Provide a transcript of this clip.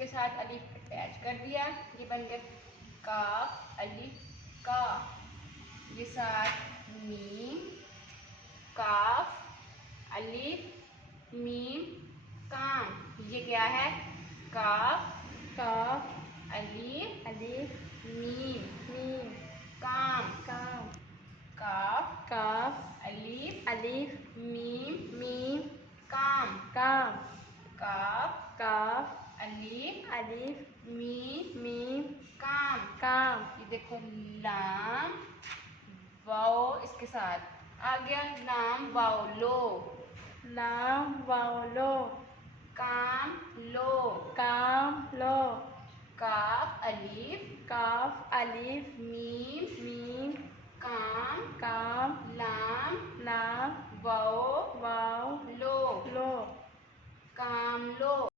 इसके साथ अलिफ अटैच कर दिया, ये बन गया काफ अलिफ का। ये साथ मीम काफ अलिफ मीम काम। ये क्या है? काफ काफ अलिफ अलिफ मीम मीम काम। काम। काफ काफ अलिफ अलिफ मीम मीम काम। काम। काफ काफ अलिफ अलिफ मीम मीम काम। काम। ये देखो लाम वाओ, इसके साथ आ गया लाम वाओ लो। लाम वाओ लो काम लो। काम लो। काफ अलिफ काफ अलिफ मीम मीम काम काम लाम लाम वाओ वाओ लो। लो काम लो।